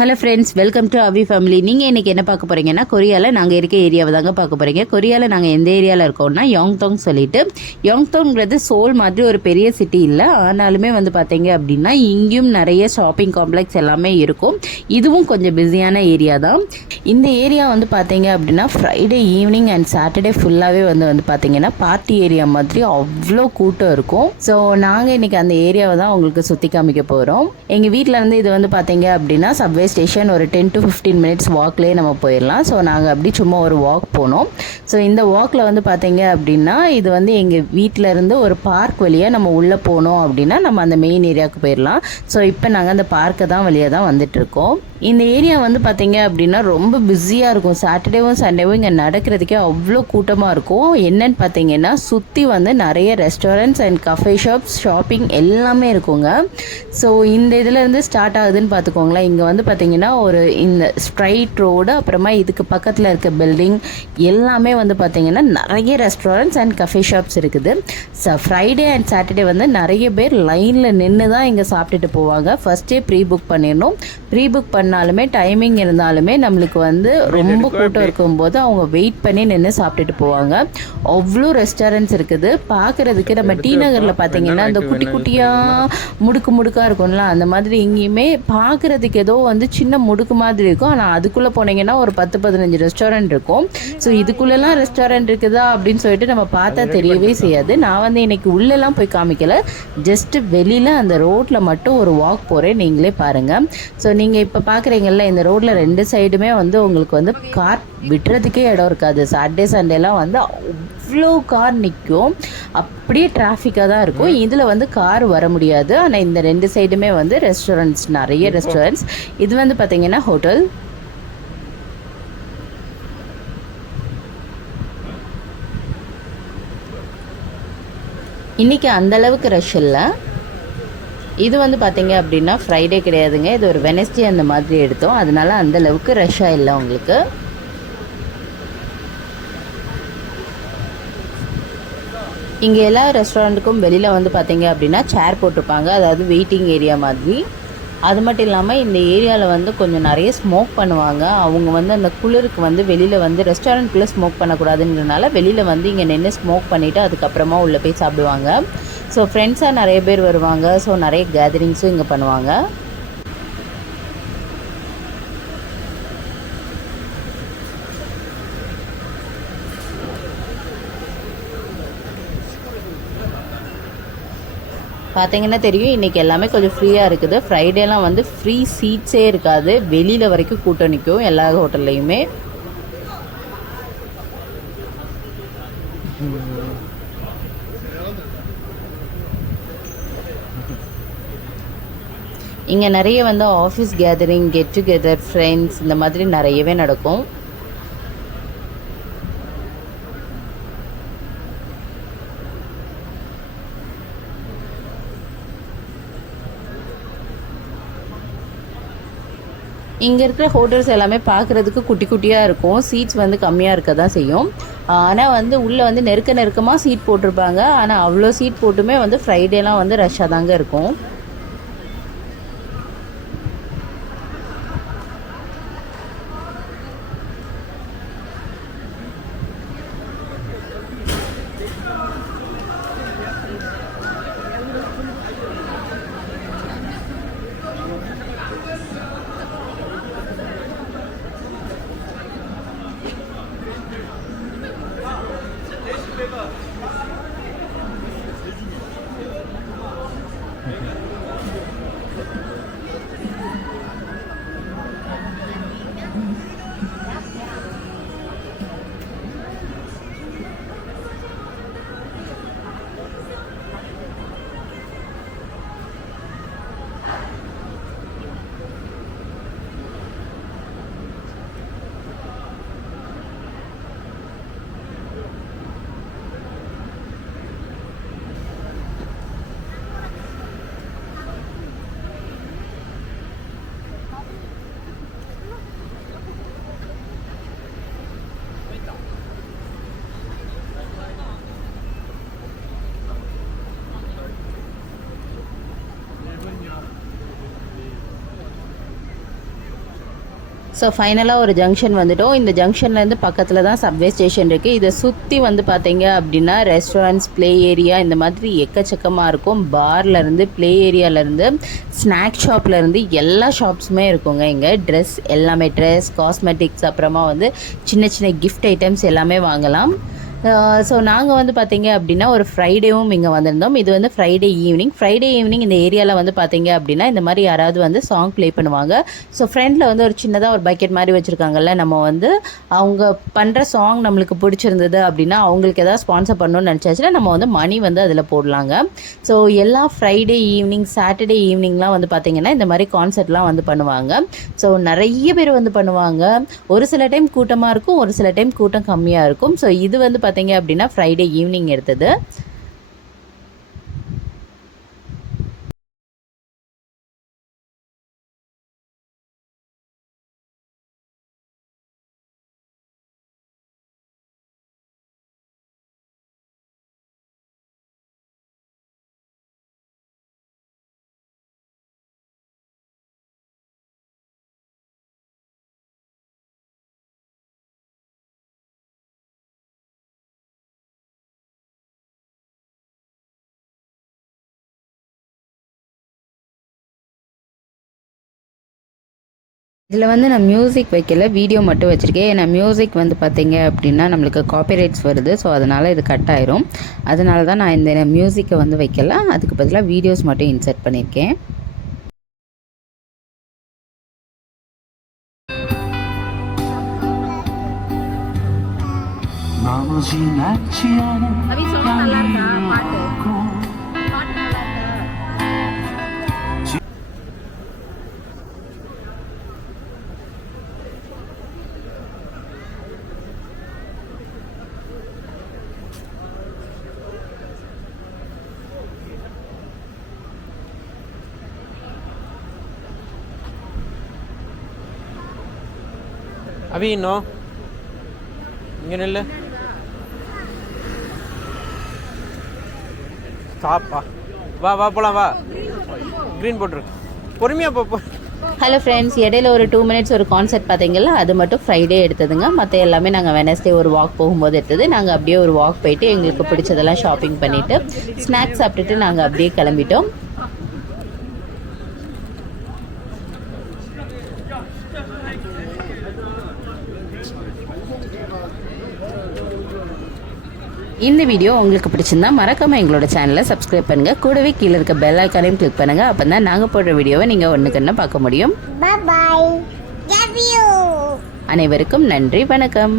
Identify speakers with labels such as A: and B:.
A: Hello friends welcome to Avi family நீங்கள் இன்றைக்கி என்ன பார்க்க போகிறீங்கன்னா கொரியாவில் நாங்கள் இருக்க ஏரியாவை தாங்க பார்க்க போகிறீங்க கொரியாவில் நாங்கள் எந்த ஏரியாவில் இருக்கோம்னா யாங்தோங் சொல்லிட்டு. யாங்தோங்கிறது சோல் மாதிரி ஒரு பெரிய சிட்டி இல்லை. ஆனாலுமே வந்து பார்த்தீங்க அப்படின்னா இங்கேயும் நிறைய ஷாப்பிங் காம்ப்ளெக்ஸ் எல்லாமே இருக்கும். இதுவும் கொஞ்சம் பிஸியான ஏரியா தான். இந்த ஏரியா வந்து பார்த்தீங்க அப்படின்னா ஃப்ரைடே ஈவினிங் அண்ட் சாட்டர்டே ஃபுல்லாகவே வந்து வந்து பார்த்தீங்கன்னா பார்ட்டி ஏரியா மாதிரி அவ்வளோ கூட்டம் இருக்கும். ஸோ நாங்கள் இன்றைக்கி அந்த ஏரியாவை தான் உங்களுக்கு சுற்றி காமிக்க போகிறோம் எங்கள் வீட்டில் வந்து இது வந்து பார்த்தீங்க அப்படின்னா சப்வே ஸ்டேஷன் ஒரு டென் டு ஃபிஃப்டீன் மினிட்ஸ் வாக்லேயே நம்ம போயிடலாம் ஸோ நாங்கள் அப்படி சும்மா ஒரு வாக் போனோம். ஸோ இந்த வாக்கில் வந்து பார்த்தீங்க அப்படின்னா இது வந்து எங்கள் வீட்டில் இருந்து ஒரு பார்க் வழியாக நம்ம உள்ளே போனோம் அப்படின்னா நம்ம அந்த மெயின் ஏரியாவுக்கு போயிடலாம் ஸோ இப்போ நாங்கள் அந்த பார்க்கை தான் வழியாக தான் வந்துட்டுருக்கோம். இந்த ஏரியா வந்து பார்த்தீங்க அப்படின்னா ரொம்ப பிஸியாக இருக்கும். சாட்டர்டேவும் சண்டேவும் இங்கே நடக்கிறதுக்கே அவ்வளோ கூட்டமாக இருக்கும். என்னன்னு பார்த்தீங்கன்னா சுற்றி வந்து நிறைய restaurants and cafe shops shopping எல்லாமே இருக்குங்க. ஸோ இந்த இதுலேருந்து ஸ்டார்ட் ஆகுதுன்னு பார்த்துக்கோங்களேன் இங்கே வந்து பார்த்தீங்கன்னா ஒரு இந்த ஸ்ட்ரைட் ரோடு அப்புறமா இதுக்கு பக்கத்தில் இருக்க பில்டிங் எல்லாமே வந்து பார்த்தீங்கன்னா நிறைய ரெஸ்டாரண்ட்ஸ் அண்ட் கஃபே ஷாப்ஸ் இருக்குது. ஸோ ஃப்ரைடே அண்ட் சாட்டர்டே வந்து நிறைய பேர் லைனில் நின்று தான் இங்கே சாப்பிட்டுட்டு போவாங்க. ஃபஸ்ட்டே ப்ரீ புக் பண்ணிடணும். ப்ரீ புக் பண்ணாலுமே டைமிங் இருந்தாலுமே நம்மளுக்கு வந்து ரொம்ப கூட்டம் இருக்கும்போது அவங்க வெயிட் பண்ணி நின்று சாப்பிட்டுட்டு போவாங்க. அவ்வளோ ரெஸ்டாரண்ட்ஸ் இருக்குது. பார்க்குறதுக்கு நம்ம டி நகரில் பார்த்தீங்கன்னா அந்த குட்டி குட்டியாக முடுக்கு முடுக்காக இருக்கும்ல அந்த மாதிரி இங்கேயுமே பார்க்குறதுக்கு ஏதோ வந்து சின்ன முடுக்கு மாதிரி இருக்கும். ஆனால் அதுக்குள்ளே போனீங்கன்னா ஒரு பத்து பதினஞ்சு ரெஸ்டாரண்ட் இருக்கும். ஸோ இதுக்குள்ளெல்லாம் ரெஸ்டாரண்ட் இருக்குதா அப்படின்னு சொல்லிட்டு நம்ம பார்த்தா தெரியவே செய்யாது. நான் வந்து இன்னைக்கு உள்ளெல்லாம் போய் காமிக்கல. ஜஸ்ட் வெளியில் அந்த ரோட்டில் மட்டும் ஒரு வாக் போகிறேன் நீங்களே பாருங்கள் ஸோ நீங்கள் இப்போ பார்க்குறீங்கல்ல இந்த ரோட்டில் ரெண்டு சைடுமே வந்து உங்களுக்கு வந்து கார் விடுறதுக்கே இடம் இருக்காது. சாட்டர்டே சண்டேலாம் வந்து அவ்வளோ கார் நிற்கும் அப்படியே டிராஃபிக்காக தான் இருக்கும். இதில் வந்து கார் வர முடியாது. ஆனால் இந்த ரெண்டு சைடுமே வந்து ரெஸ்டாரண்ட்ஸ் நிறைய ரெஸ்டாரண்ட்ஸ் இது வந்து பார்த்தீங்கன்னா ஹோட்டல் இன்றைக்கி அந்த அளவுக்கு ரஷ் இல்லை. இது வந்து பார்த்தீங்க அப்படின்னா ஃப்ரைடே கிடையாதுங்க. இது ஒரு வெனஸ்டே அந்த மாதிரி எடுத்தோம். அதனால அந்த அளவுக்கு ரஷ்ஷாக இல்லை உங்களுக்கு. இங்கே எல்லா ரெஸ்டாரண்ட்டுக்கும் வெளியில் வந்து பார்த்தீங்க அப்படின்னா சேர் போட்டிருப்பாங்க. அதாவது வெயிட்டிங் ஏரியா மாதிரி. அது மட்டும் இல்லாமல் இந்த ஏரியாவில் வந்து கொஞ்சம் நிறைய ஸ்மோக் பண்ணுவாங்க. அவங்க வந்து அந்த குளிருக்கு வந்து வெளியில் வந்து ரெஸ்டாரண்ட்குள்ளே ஸ்மோக் பண்ணக்கூடாதுன்றனால வெளியில் வந்து இங்கே நின்று ஸ்மோக் பண்ணிவிட்டு அதுக்கப்புறமா உள்ளே போய் சாப்பிடுவாங்க. ஸோ ஃப்ரெண்ட்ஸாக நிறைய பேர் வருவாங்க. ஸோ நிறைய கேதரிங்ஸும் இங்கே பண்ணுவாங்க. பார்த்தீங்கன்னா தெரியும் இன்றைக்கி எல்லாமே கொஞ்சம் ஃப்ரீயாக இருக்குது. ஃப்ரைடேலாம் வந்து ஃப்ரீ சீட்ஸே இருக்காது. வெளியில் வரைக்கும் கூட்டம் நிற்கும் எல்லா ஹோட்டல்லையுமே இங்கே நிறைய வந்து office gathering get together friends இந்த மாதிரி நிறையவே நடக்கும். இங்கே இருக்கிற ஹோட்டல்ஸ் எல்லாமே பார்க்குறதுக்கு குட்டி குட்டியாக இருக்கும். சீட்ஸ் வந்து கம்மியாக இருக்க தான் செய்யும் ஆனால் வந்து உள்ளே வந்து நெருக்க நெருக்கமாக சீட் போட்டிருப்பாங்க. ஆனால் அவ்வளோ சீட் போட்டுமே வந்து ஃப்ரைடேலாம் வந்து ரஷ்ஷாக தாங்க இருக்கும். ஸோ ஃபைனலாக ஒரு ஜங்ஷன் வந்துட்டோம். இந்த ஜங்ஷன்லேருந்து பக்கத்தில் தான் சப்வே ஸ்டேஷன் இருக்குது இதை சுற்றி வந்து பார்த்தீங்க அப்படின்னா ரெஸ்டாரண்ட்ஸ் ப்ளே ஏரியா இந்த மாதிரி எக்கச்சக்கமாக இருக்கும். பார்லேருந்து ப்ளே ஏரியாவிலேருந்து ஸ்நாக் ஷாப்லேருந்து எல்லா ஷாப்ஸுமே இருக்குங்க இங்கே. ட்ரெஸ் எல்லாமே ட்ரெஸ் காஸ்மெட்டிக்ஸ் அப்புறமா வந்து சின்ன சின்ன கிஃப்ட் ஐட்டம்ஸ் எல்லாமே வாங்கலாம். ஸோ நாங்கள் வந்து பார்த்தீங்க அப்படின்னா ஒரு ஃப்ரைடேவும் இங்கே வந்திருந்தோம். இது வந்து ஃப்ரைடே ஈவினிங் ஃப்ரைடே ஈவினிங் இந்த ஏரியாவில் வந்து பார்த்தீங்க அப்படின்னா இந்த மாதிரி யாராவது வந்து சாங் ப்ளே பண்ணுவாங்க. ஸோ ஃப்ரெண்டில் வந்து ஒரு சின்னதாக ஒரு பக்கெட் மாதிரி வச்சுருக்காங்கல்ல நம்ம வந்து அவங்க பண்ணுற சாங் நம்மளுக்கு பிடிச்சிருந்தது அப்படின்னா அவங்களுக்கு எதாவது ஸ்பான்சர் பண்ணணும்னு நினச்சாச்சுன்னா நம்ம வந்து மணி வந்து அதில் போடலாங்க. ஸோ எல்லா ஃப்ரைடே ஈவினிங் சாட்டர்டே ஈவினிங்லாம் வந்து பார்த்தீங்கன்னா இந்த மாதிரி கான்சர்ட்லாம் வந்து பண்ணுவாங்க. ஸோ நிறைய பேர் வந்து பண்ணுவாங்க. ஒரு சில டைம் கூட்டமாக இருக்கும் ஒரு சில டைம் கூட்டம் கம்மியாக இருக்கும். ஸோ இது வந்து பார்த்தீங்க அப்படின்னா ஃப்ரைடே ஈவினிங் எடுத்தது. இதில் வந்து நான் மியூசிக் வைக்கல வீடியோ மட்டும் வச்சுருக்கேன். ஏன்னா மியூசிக் வந்து பார்த்திங்க அப்படின்னா நம்மளுக்கு காப்பிரைட்ஸ் வருது. ஸோ அதனால் இது கட் ஆயிரும். அதனால தான் நான் இந்த மியூசிக்கை வந்து வைக்கல. அதுக்கு பதிலாக வீடியோஸ் மட்டும் இன்சர்ட் பண்ணியிருக்கேன் நல்லா இருக்கா? பாட்டு.
B: அபி இன்னும் இங்கே நில்லு ஸ்டாப்பா வா வா போகலாம் வா க்ரீன் போட்டுரு பொறுமையாக போ
A: ஹலோ ஃப்ரெண்ட்ஸ் இடையில ஒரு டூ மினிட்ஸ் ஒரு கான்செர்ட் பார்த்தீங்களா அது மட்டும் ஃப்ரைடே எடுத்ததுங்க. மற்ற எல்லாமே நாங்கள் வெனஸ்டே ஒரு வாக் போகும்போது எடுத்தது. நாங்கள் அப்படியே ஒரு வாக் போயிட்டு எங்களுக்கு பிடிச்சதெல்லாம் ஷாப்பிங் பண்ணிவிட்டு ஸ்நாக்ஸ் சாப்பிட்டுட்டு நாங்கள் அப்படியே கிளம்பிட்டோம். இந்த வீடியோ உங்களுக்கு பிடிச்சிருந்தா மறக்காம எங்களோட சேனலை சப்ஸ்கிரைப் பண்ணுங்க. கூடவே கீழே இருக்க பெல் ஐக்கானையும் கிளிக் பண்ணுங்க. அப்போ தான் நாங்கள் போடுற வீடியோவை நீங்கள் ஒன்றுக்கு பார்க்க முடியும். அனைவருக்கும் நன்றி வணக்கம்.